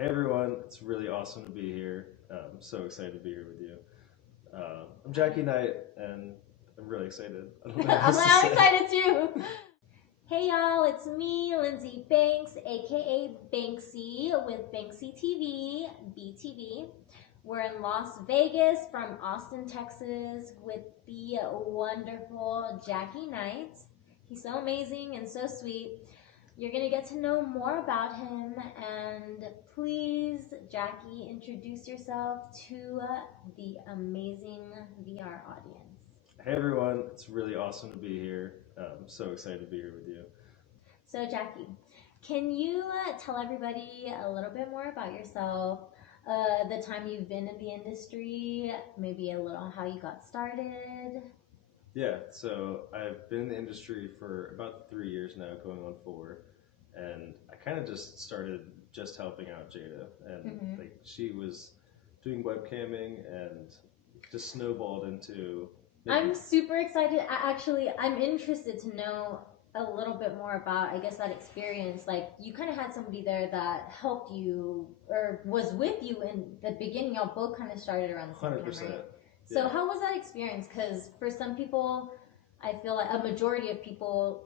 Hey everyone, it's really awesome to be here. I'm so excited to be here with you. I'm Jackie Knight, and I'm really excited. I don't know what else to I'm say. excited too. Hey y'all, it's me, Lindsay Banks, aka Banksie with BanksieTV, BTV. We're in Las Vegas from Austin, Texas with the wonderful Jackie Knight. He's so amazing and so sweet. You're gonna get to know more about him, and please, Jackie, introduce yourself to the amazing VR audience. Hey everyone, it's really awesome to be here. I'm so excited to be here with you. So Jackie, can you tell everybody a little bit more about yourself, the time you've been in the industry, maybe a little how you got started? Yeah, so I've been in the industry for about 3 years now, going on 4, and I kind of just started just helping out Jada, and like she was doing webcamming and just snowballed into. I'm super excited. I'm interested to know a little bit more about, I guess, that experience. Like, you kind of had somebody there that helped you or was with you in the beginning. Y'all both kind of started around the same 100%. time, right? So how was that experience? Because for some people, I feel like a majority of people,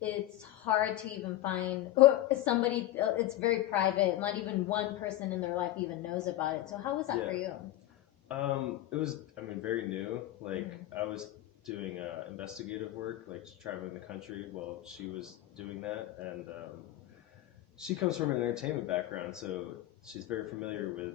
it's hard to even find somebody. It's very private. Not even one person in their life even knows about it. So how was that for you? It was, very new. Like, I was doing investigative work, like traveling the country while she was doing that. And she comes from an entertainment background, so she's very familiar with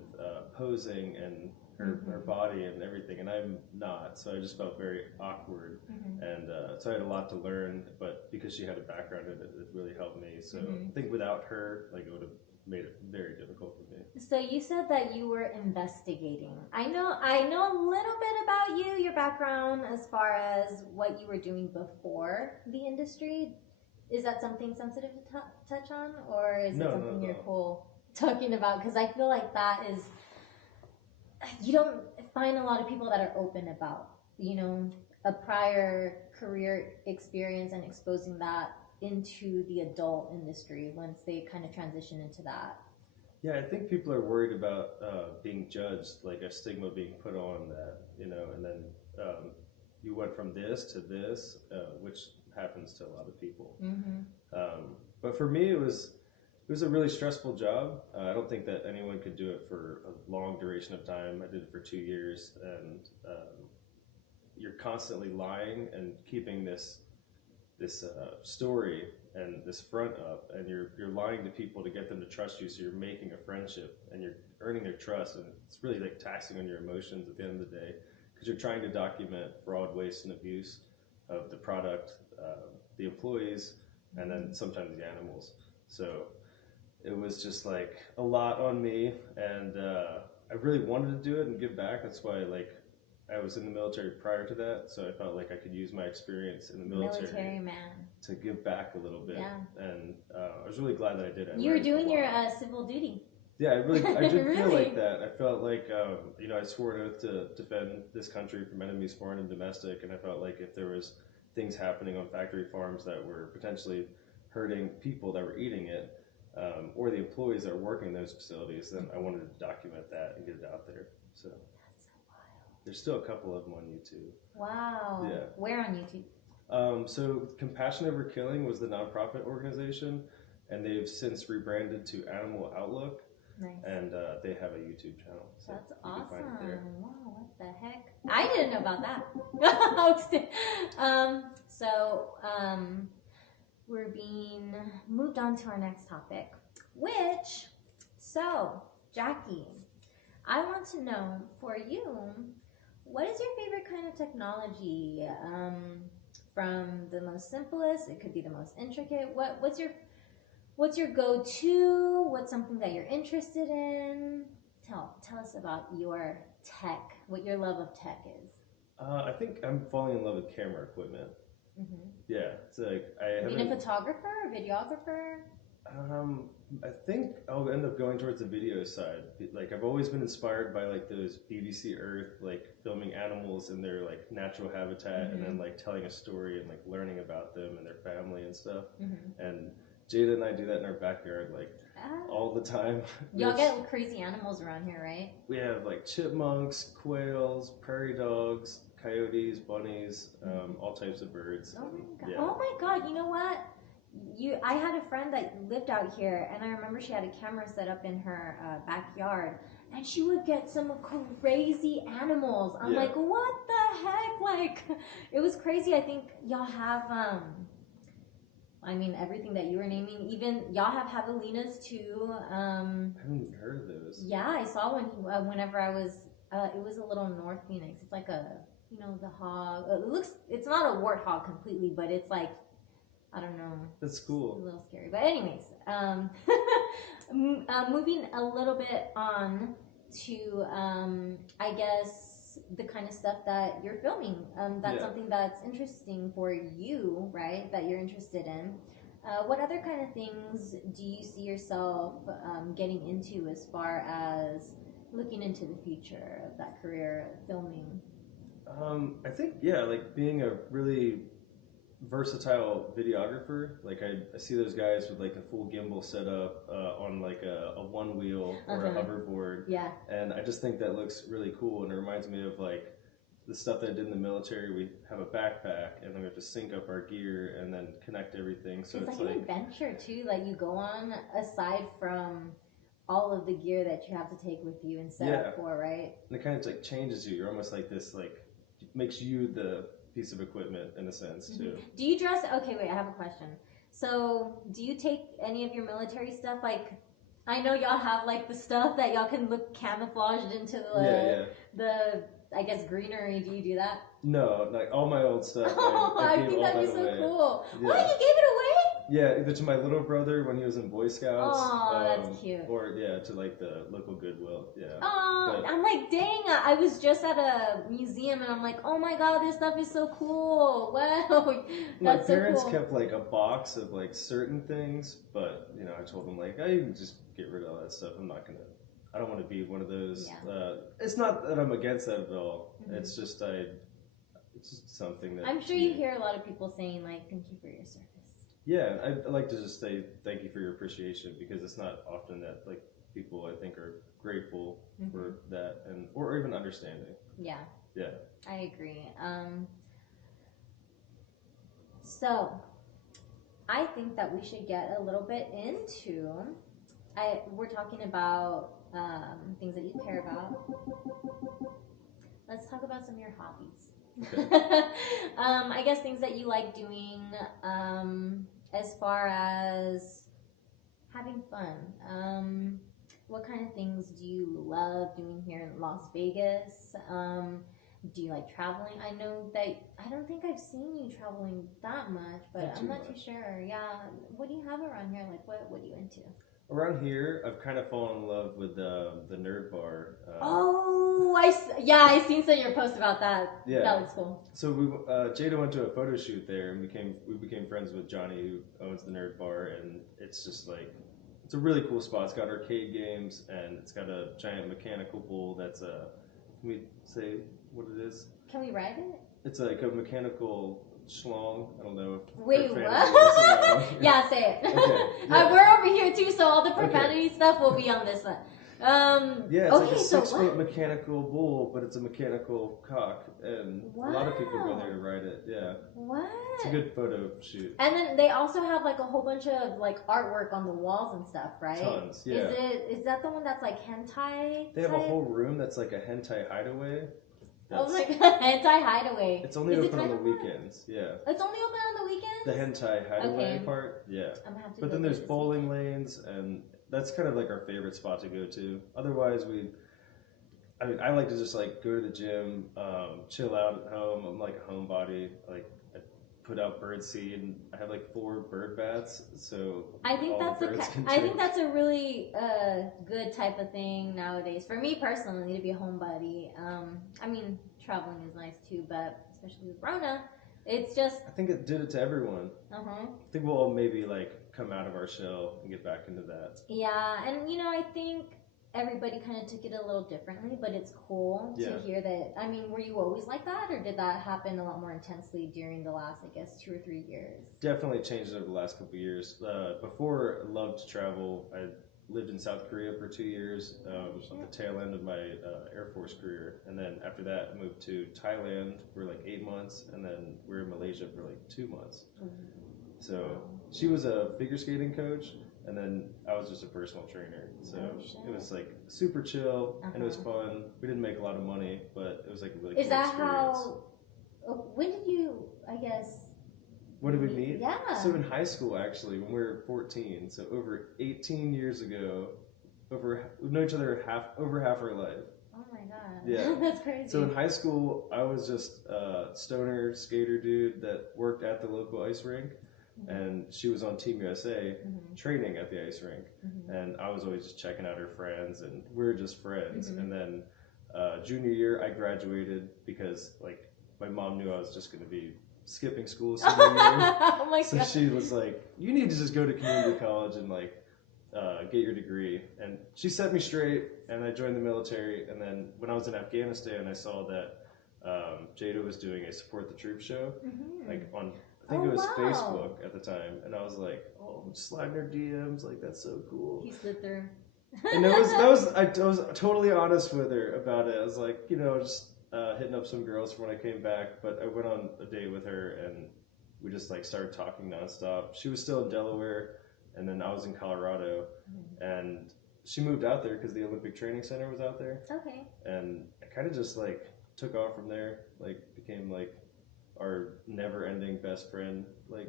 posing and her body and everything. And I'm not, so I just felt very awkward. And so I had a lot to learn, but because she had a background in it, it really helped me. So I think without her, like, it would have made it very difficult for me. So you said that you were investigating. I know a little bit about you, your background, as far as what you were doing before the industry. Is that something sensitive to touch on, or is it something you're cool talking about? Because I feel like that is, you don't find a lot of people that are open about, a prior career experience and exposing that into the adult industry once they kind of transition into that. Yeah, I think people are worried about being judged, like a stigma being put on that, and then you went from this to this, which happens to a lot of people. But for me, it was a really stressful job. I don't think that anyone could do it for a long duration of time. I did it for 2 years, and you're constantly lying and keeping this story and this front up, and you're lying to people to get them to trust you, so you're making a friendship and you're earning their trust, and it's really like taxing on your emotions at the end of the day, because you're trying to document fraud, waste, and abuse of the product, the employees, and then sometimes the animals. So it was just like a lot on me, and I really wanted to do it and give back. That's why, like, I was in the military prior to that, so I felt like I could use my experience in the military to give back a little bit. Yeah. And I was really glad that I did it. You were doing your civil duty. Yeah, I did really? Feel like that. I felt like, I swore an oath to defend this country from enemies, foreign and domestic, and I felt like if there was things happening on factory farms that were potentially hurting people that were eating it, or the employees that are working in those facilities, then I wanted to document that and get it out there. So. There's still a couple of them on YouTube. Wow. Yeah. Where on YouTube? So Compassion Over Killing was the nonprofit organization, and they've since rebranded to Animal Outlook. Nice. And they have a YouTube channel. So that's awesome. Wow, what the heck? I didn't know about that. We're being moved on to our next topic, Jackie, I want to know, for you, what is your favorite kind of technology? From the most simplest, it could be the most intricate. What's your go-to? What's something that you're interested in? Tell us about your tech, what your love of tech is. I think I'm falling in love with camera equipment. Yeah, it's like a photographer, a videographer? I think I'll end up going towards the video side. Like, I've always been inspired by like those BBC Earth, like filming animals in their like natural habitat, and then like telling a story and like learning about them and their family and stuff. And Jada and I do that in our backyard. Like, all the time. Y'all get crazy animals around here, right? We have like chipmunks, quails, prairie dogs, coyotes, bunnies, all types of birds. Oh my god! Yeah. Oh my god! You know what? I had a friend that lived out here, and I remember she had a camera set up in her backyard, and she would get some crazy animals. I'm like, what the heck? Like, it was crazy. I think y'all have I mean, everything that you were naming. Even y'all have javelinas too. I haven't heard of those. Yeah, I saw one whenever I was. It was a little North Phoenix. It's like a, the hog. It's not a warthog completely, but it's like, I don't know. That's cool. It's a little scary. But anyways, moving a little bit on to, I guess, the kind of stuff that you're filming. That's something that's interesting for you, right? That you're interested in. What other kind of things do you see yourself getting into as far as looking into the future of that career of filming? I think, like being a really versatile videographer. Like I see those guys with like a full gimbal setup on like a one wheel or a hoverboard. Yeah. And I just think that looks really cool, and it reminds me of like the stuff that I did in the military. We have a backpack, and then we have to sync up our gear and then connect everything. So it's like an adventure too that you go on aside from all of the gear that you have to take with you and set up for, right? And it kind of like changes you. You're almost like this, like makes you the piece of equipment in a sense too. Do you dress? Okay, wait, I have a question. So, do you take any of your military stuff? Like, I know y'all have like the stuff that y'all can look camouflaged into the I guess greenery. Do you do that? No, like all my old stuff. I think that'd be so cool. Yeah. What? You gave it away? Yeah, either to my little brother when he was in Boy Scouts. Oh, that's cute. Or to like the local Goodwill. Yeah. Oh, I'm like, dang! I was just at a museum and I'm like, oh my god, this stuff is so cool! Wow, my parents kept like a box of like certain things, but I told them like, I can just get rid of all that stuff. I don't want to be one of those. Yeah. It's not that I'm against that at all. It's just it's just something that I'm sure you hear a lot of people saying like, thank you for your service. Yeah, I like to just say thank you for your appreciation, because it's not often that like people I think are grateful for that or even understanding. Yeah. Yeah. I agree. So I think that we should get a little bit into we're talking about things that you care about. Let's talk about some of your hobbies. Okay. I guess things that you like doing as far as having fun. What kind of things do you love doing here in Las Vegas? Do you like traveling? I know that I don't think I've seen you traveling that much, but I'm not too sure. Yeah. What do you have around here? Like, what are you into? Around here, I've kind of fallen in love with the Nerd Bar. I seen some of your posts about that. Yeah, that looks cool. So Jada went to a photo shoot there, and we became friends with Johnny, who owns the Nerd Bar, and it's just like it's a really cool spot. It's got arcade games, and it's got a giant mechanical bull that's can we say what it is? Can we ride it? It's like a mechanical schlong. I don't know. Wait, what? Yeah, say it. Okay, yeah. We're over here too, so all the profanity stuff will be on this one. It's like a 6-foot mechanical bull, but it's a mechanical cock, and a lot of people go there to ride it. Yeah. What? It's a good photo shoot. And then they also have like a whole bunch of like artwork on the walls and stuff, right? Tons. Yeah. Is that the one that's like hentai? They have a whole room that's like a hentai hideaway. Oh my god, hentai hideaway. It's only open on the weekends, yeah. It's only open on the weekends? The hentai hideaway part, yeah. I'm gonna have to but then there's bowling lanes, and that's kind of like our favorite spot to go to. Otherwise, I like to just like go to the gym, chill out at home. I'm like a homebody. Like I put out bird seed, and I have like 4 bird baths. So I think that's a really good type of thing nowadays. For me personally, to be a homebody. I mean, traveling is nice too, but especially with Rona, it's just. I think it did it to everyone. I think we'll all maybe like come out of our shell and get back into that. Yeah, and I think everybody kind of took it a little differently, but it's cool to hear that. I mean, were you always like that, or did that happen a lot more intensely during the last, I guess, 2 or 3 years? Definitely changed over the last couple of years. Before, I loved to travel. I lived in South Korea for 2 years at the tail end of my Air Force career. And then after that, I moved to Thailand for like 8 months. And then we were in Malaysia for like 2 months. So she was a figure skating coach. And then I was just a personal trainer. So it was like super chill and it was fun. We didn't make a lot of money, but it was like a really cool experience. How, when did you, I guess... When did we meet? Yeah. So in high school, actually, when we were 14, so over 18 years ago, we've known each other over half our life. Oh my god. Yeah. That's crazy. So in high school, I was just a stoner skater dude that worked at the local ice rink, and she was on Team USA training at the ice rink, and I was always just checking out her friends, and we were just friends. And then junior year, I graduated because like my mom knew I was just going to be skipping school senior year. Oh my so god. she was like, you need to just go to community college and like get your degree. And she set me straight, and I joined the military. And then when I was in Afghanistan, I saw that Jada was doing a Support the Troops show, like on, I think it was Facebook at the time. And I was like, oh, I'm just sliding her DMs, like that's so cool. He slid through. And I was totally honest with her about it. I was like, you know, just hitting up some girls when I came back, but I went on a date with her and we just like started talking nonstop. She was still in Delaware, and then I was in Colorado, and she moved out there because the Olympic Training Center was out there. Okay. And I kind of just like took off from there, like became like our never-ending best friend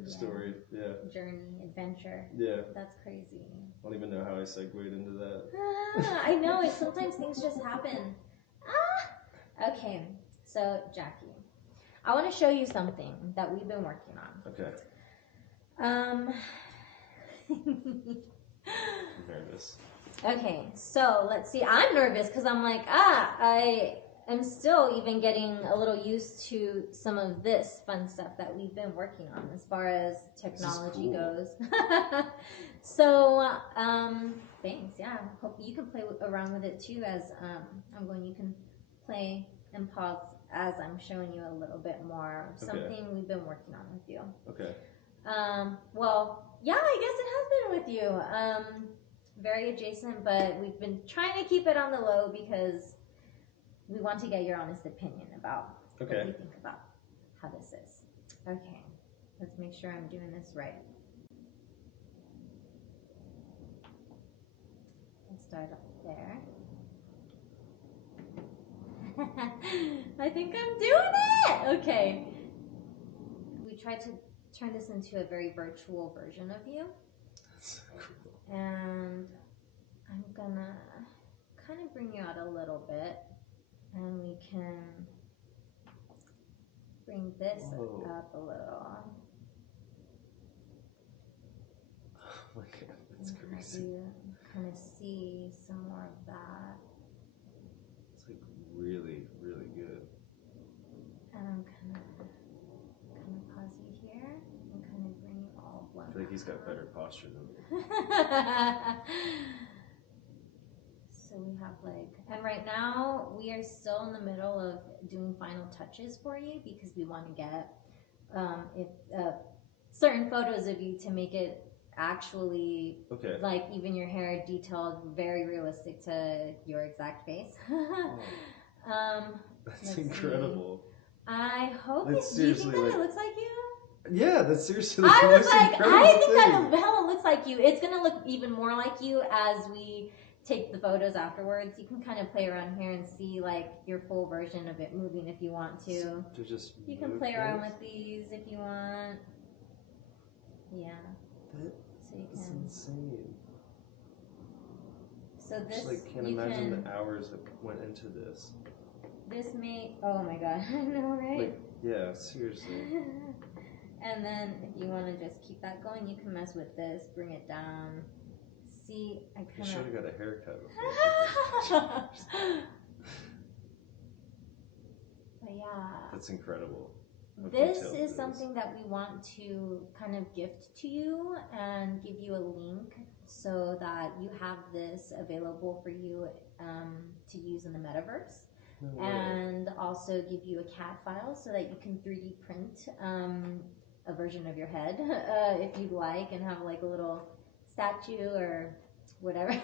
story. Yeah. Journey, adventure. Yeah. That's crazy. I don't even know how I segued into that. I know, sometimes things just happen. Okay, so Jackie, I want to show you something that we've been working on. Okay. I'm nervous. Okay, so let's see. I'm nervous because I'm like, I am still even getting a little used to some of this fun stuff that we've been working on as far as technology goes. So, thanks. Yeah, hope you can play around with it too as you can play and pause as I'm showing you a little bit more of something we've been working on with you. Okay. Well, yeah, I guess it has been with you. Very adjacent, but we've been trying to keep it on the low because we want to get your honest opinion about what you think about how this is. Okay, let's make sure I'm doing this right. Let's start up there. I think I'm doing it! Okay. We tried to turn this into a very virtual version of you. That's so cool. And I'm gonna kind of bring you out a little bit, and we can bring this up a little. Oh my god, that's crazy. You kind of see some more of that. It's like really, really good. And I'm kind of pause you here and kind of bring you all one. I feel like he's got better posture than me. So we have and right now we are still in the middle of doing final touches for you because we want to get certain photos of you to make it actually like even your hair detailed very realistic to your exact face. That's incredible. I hope do you think that it looks like you? Yeah, that's seriously I was like, I think that hell looks like you. It's gonna look even more like you as we take the photos afterwards. You can kind of play around here and see like your full version of it moving if you want to. You can play around with these if you want. Yeah. That's insane. So this, I just, can't imagine the hours that went into this. This may, oh my god, I know, right? Yeah, seriously. And then if you want to just keep that going, you can mess with this, bring it down. See, I kind of... You should have got a haircut. But yeah. That's incredible. This is something that we want to kind of gift to you and give you a link so that you have this available for you to use in the metaverse. And also give you a CAD file so that you can 3D print a version of your head if you'd like, and have like a little statue or whatever.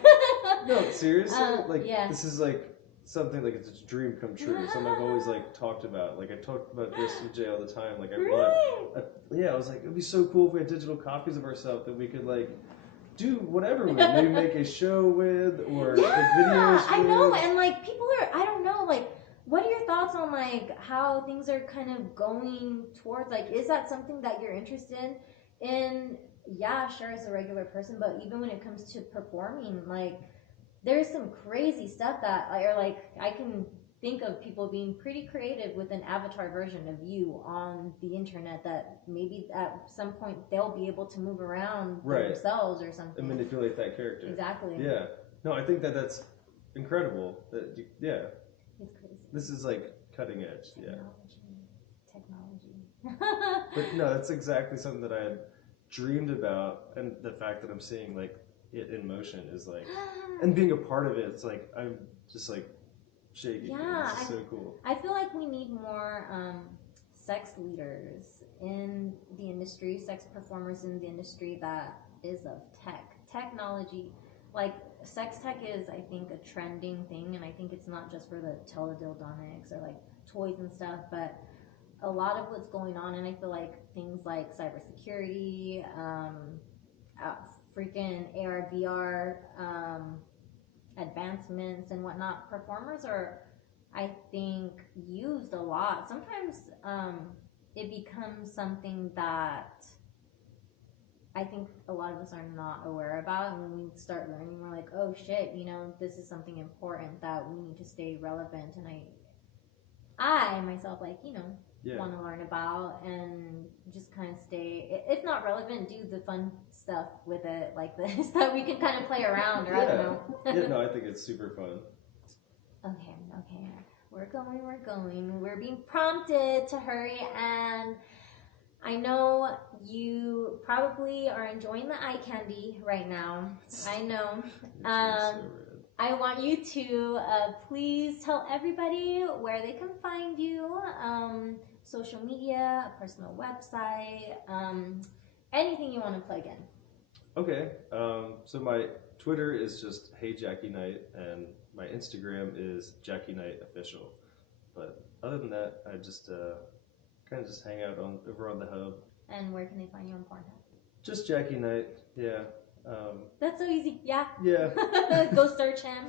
No, seriously, yeah. this is like something like it's a dream come true. Something I've always like talked about. Like I talked about this with Jay all the time. Like I Really? I was like, it'd be so cool if we had digital copies of ourselves that we could like do whatever with. Maybe make a show with or Yeah, like videos I with. know, and like people are, I don't know, like what are your thoughts on like how things are kind of going towards, like, is that something that you're interested in? Yeah, sure, as a regular person, but even when it comes to performing, like there's some crazy stuff that, or like I can think of people being pretty creative with an avatar version of you on the internet that maybe at some point they'll be able to move around Right. themselves or something. And manipulate that character. Exactly. Yeah. No, I think that's incredible. Yeah. It's crazy. This is like cutting edge. Technology. But no, that's exactly something that I had dreamed about, and the fact that I'm seeing like it in motion is like, and being a part of it, it's like I'm just like shaking. Yeah, This is so cool. I feel like we need more sex leaders in the industry, sex performers in the industry that is of technology. Like sex tech is, I think, a trending thing, and I think it's not just for the teledildonics or like toys and stuff, but a lot of what's going on, and I feel like things like cybersecurity, freaking AR, VR, advancements and whatnot, performers are, I think, used a lot. Sometimes it becomes something that I think a lot of us are not aware about, and when we start learning, we're like, oh shit, this is something important that we need to stay relevant. And I myself, like, want to learn about and just kind of stay, if not relevant, do the fun stuff with it, like this, that we can kind of play around, or I don't know. Yeah, no, I think it's super fun. Okay, we're going. We're being prompted to hurry, and I know you probably are enjoying the eye candy right now. I know. I want you to please tell everybody where they can find you, social media, a personal website, anything you want to plug in. Okay, so my Twitter is just Hey Jackie Knight, and my Instagram is Jackie Knight Official. But other than that, I just kind of just hang out over on the hub. And where can they find you on Pornhub? Just Jackie Knight, yeah. That's so easy, yeah. Yeah. Go search him.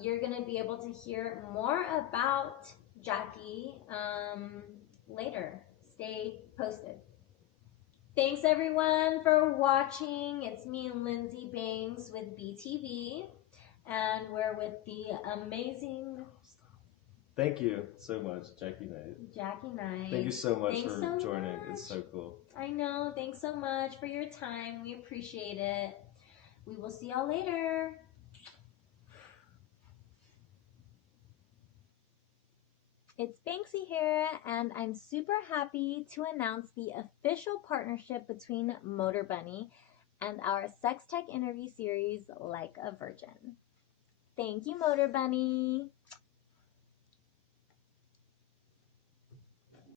You're gonna be able to hear more about Jackie later. Stay posted. Thanks everyone for watching. It's me, Lindsay Banks with BTV, and we're with the amazing. Thank you so much, Jackie Knight. Jackie Knight. Thank you so much for joining. It's so cool. I know. Thanks so much for your time. We appreciate it. We will see y'all later. It's Banksie here, and I'm super happy to announce the official partnership between Motor Bunny and our sex tech interview series, Like a Virgin. Thank you, Motor Bunny.